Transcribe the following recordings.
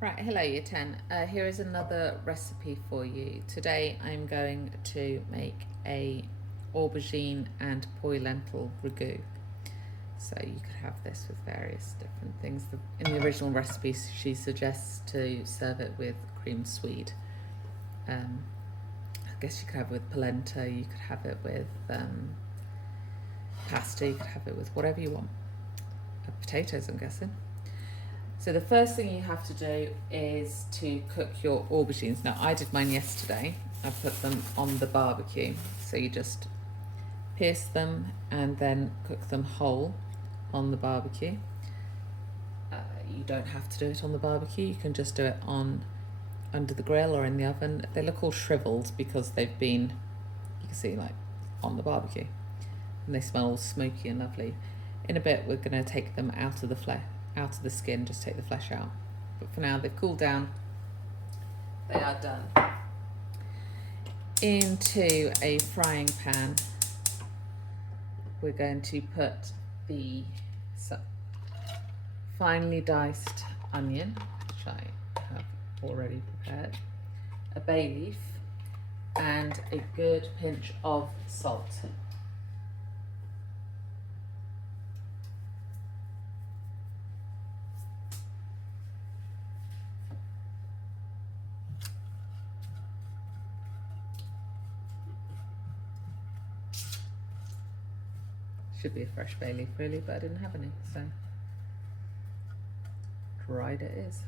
Right, hello Year 10. Here is another recipe for you. Today I'm going to make a aubergine and poi lentil ragu. So you could have this with various different things. In the original recipe she suggests to serve it with creamed swede. I guess you could have it with polenta, you could have it with pasta, you could have it with whatever you want. Potatoes, I'm guessing. So the first thing you have to do is to cook your aubergines. Now I did mine yesterday. I put them on the barbecue. So you just pierce them and then cook them whole on the barbecue. You don't have to do it on the barbecue. You can just do it under the grill or in the oven. They look all shriveled because they've been, you can see, like on the barbecue, and they smell all smoky and lovely. In a bit we're going to take them out of the skin, just take the flesh out. But for now they've cooled down, they are done. Into a frying pan we're going to put the finely diced onion, which I have already prepared, a bay leaf, and a good pinch of salt. Should be a fresh bay leaf really, but I didn't have any, so dried it is.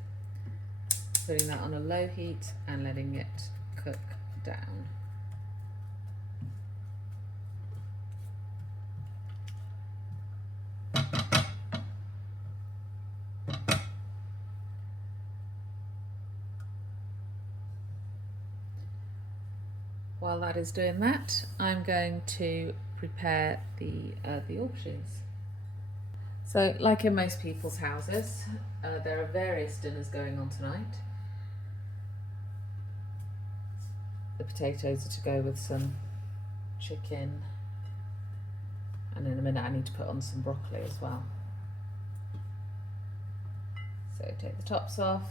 Putting that on a low heat and letting it cook down. While that is doing that, I'm going to prepare the aubergines. So, like in most people's houses, there are various dinners going on tonight. The potatoes are to go with some chicken, and in a minute I need to put on some broccoli as well. So take the tops off.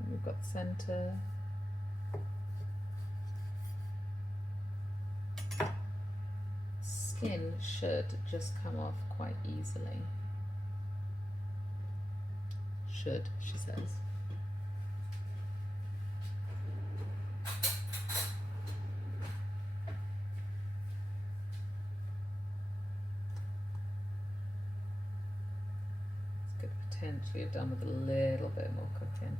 And we've got the centre. Skin should just come off quite easily. Should, she says. This could potentially have done with a little bit more cooking.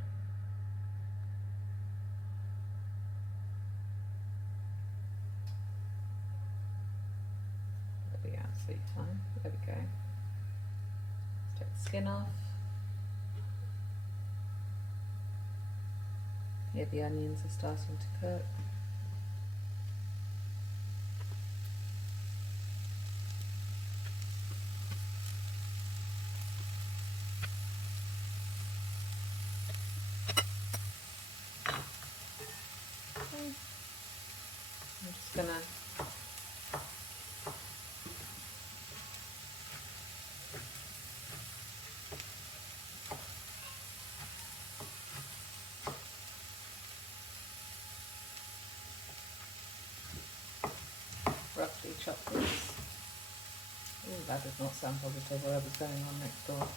Absolutely fine. There we go. Let's take the skin off. Here the onions are starting to cook. Okay. I'm just gonna roughly chop this. Oh, that does not sound positive. Whatever's going on next door.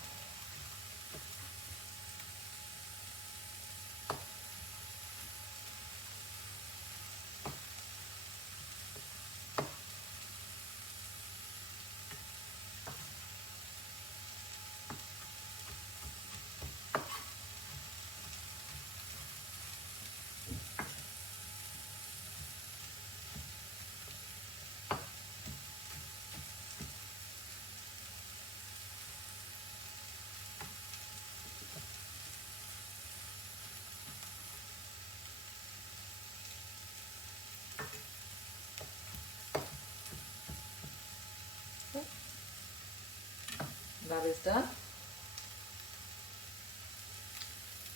That is done.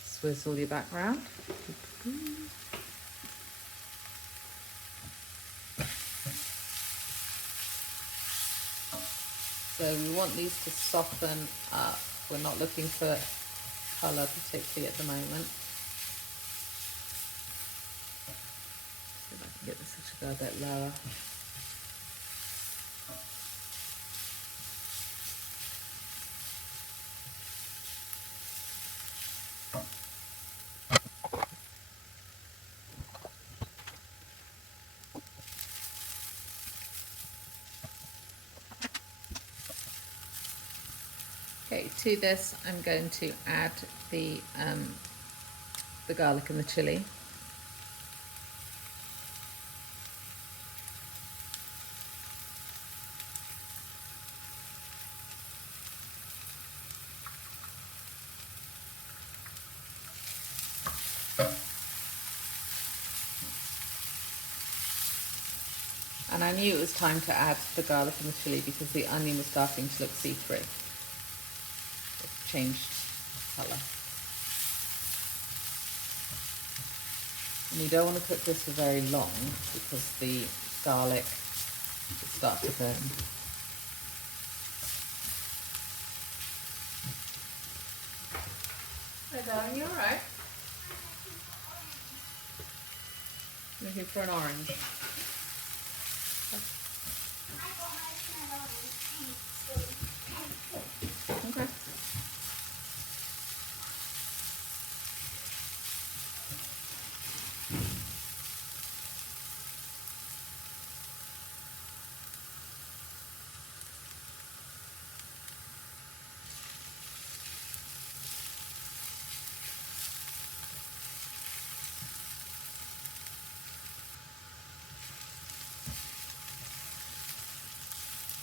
Swizzle your background. So we want these to soften up. We're not looking for colour particularly at the moment. See if I can get this to go a bit lower. Okay, to this I'm going to add the garlic and the chilli. And I knew it was time to add the garlic and the chilli because the onion was starting to look see-through. It changed colour. And you don't want to cook this for very long because the garlic will start to burn. Hey darling, you alright? Looking for an orange. Okay.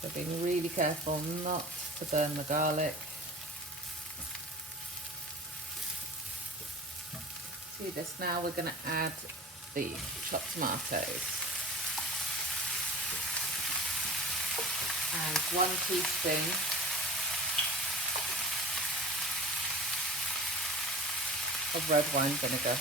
So being really careful not to burn the garlic. To this now we're going to add the chopped tomatoes. And 1 teaspoon of red wine vinegar.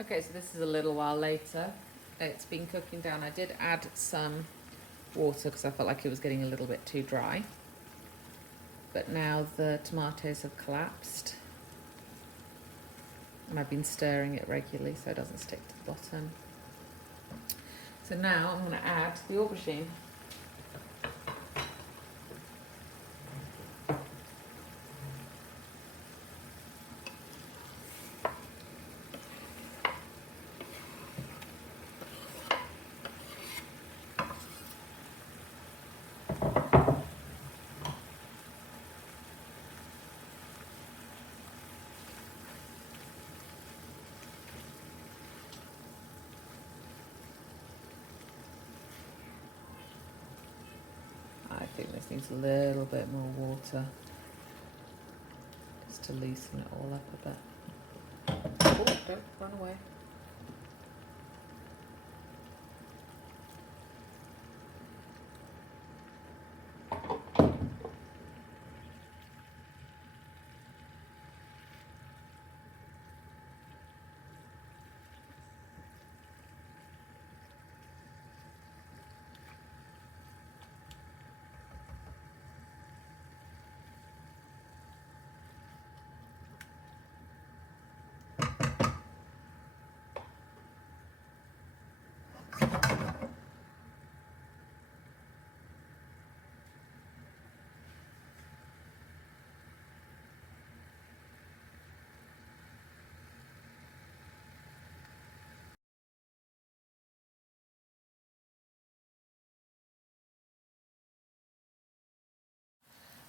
Okay, so this is a little while later. It's been cooking down. I did add some water because I felt like it was getting a little bit too dry. But now the tomatoes have collapsed. And I've been stirring it regularly so it doesn't stick to the bottom. So now I'm going to add the aubergine. I think this needs a little bit more water just to loosen it all up a bit. Oh, don't run away.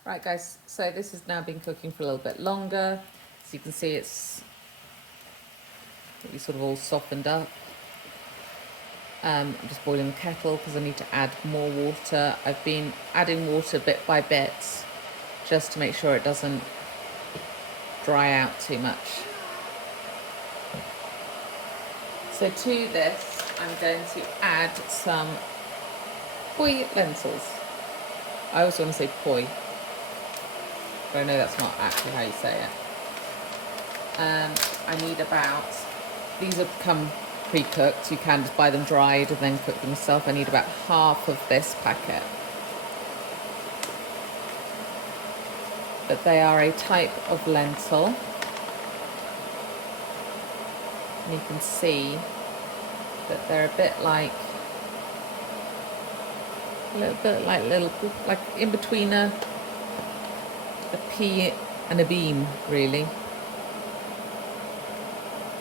Right guys, so this has now been cooking for a little bit longer. So you can see it's really sort of all softened up. I'm just boiling the kettle because I need to add more water. I've been adding water bit by bit just to make sure it doesn't dry out too much. So to this, I'm going to add some poi lentils. I always want to say poi, but I know that's not actually how you say it. I need about, these have come pre-cooked, you can just buy them dried and then cook them yourself. I need about half of this packet. But they are a type of lentil. And you can see that they're a bit like, like in between a pea and a bean, really.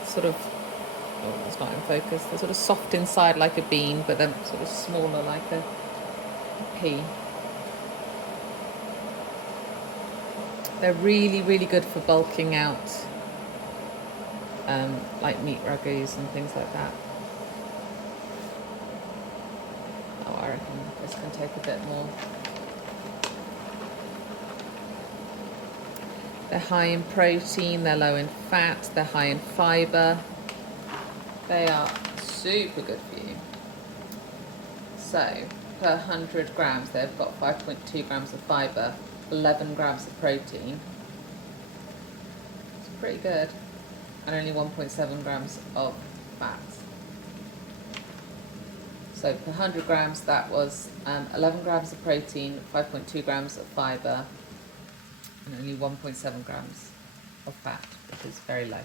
Sort of, oh, it's not in focus. They're sort of soft inside like a bean, but then sort of smaller like a pea. They're really, really good for bulking out, like meat ragus and things like that. Oh, I reckon this can take a bit more. They're high in protein, they're low in fat, they're high in fibre. They are super good for you. So, per 100 grams, they've got 5.2 grams of fibre, 11 grams of protein. It's pretty good. And only 1.7 grams of fat. So, per 100 grams, that was 11 grams of protein, 5.2 grams of fibre, and only 1.7 grams of fat, which is very low.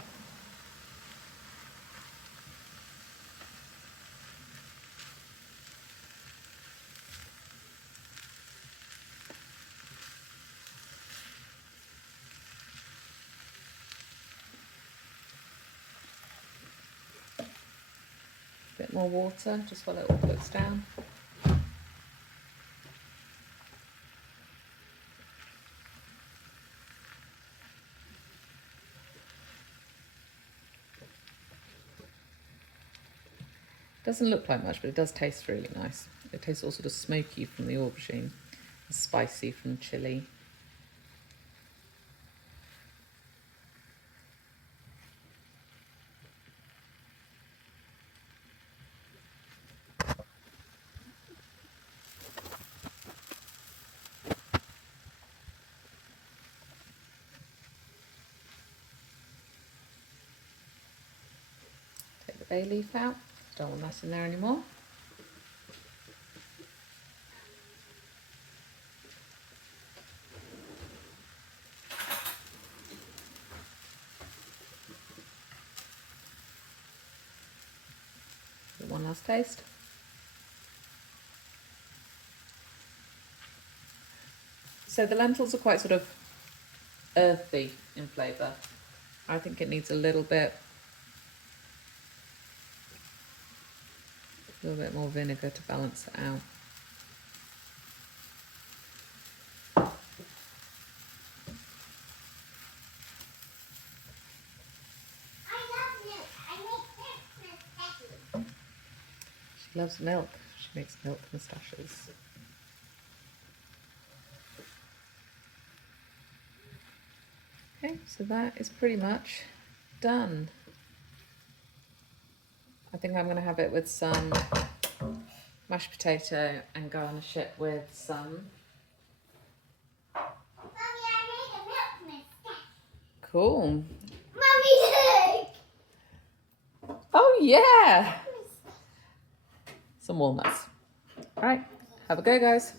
A bit more water, just while it all cooks down. Doesn't look like much, but it does taste really nice. It tastes all sort of smoky from the aubergine, and spicy from the chilli. Take the bay leaf out. Don't want that in there anymore. One last taste. So the lentils are quite sort of earthy in flavour. I think it needs a little bit more vinegar to balance it out. She loves milk. She makes milk moustaches. Okay, so that is pretty much done. I think I'm going to have it with some mashed potato and garnish it with some... Mommy, I made a milk moustache. Cool. Mommy, look! Oh yeah! Some walnuts. All right, have a go, guys.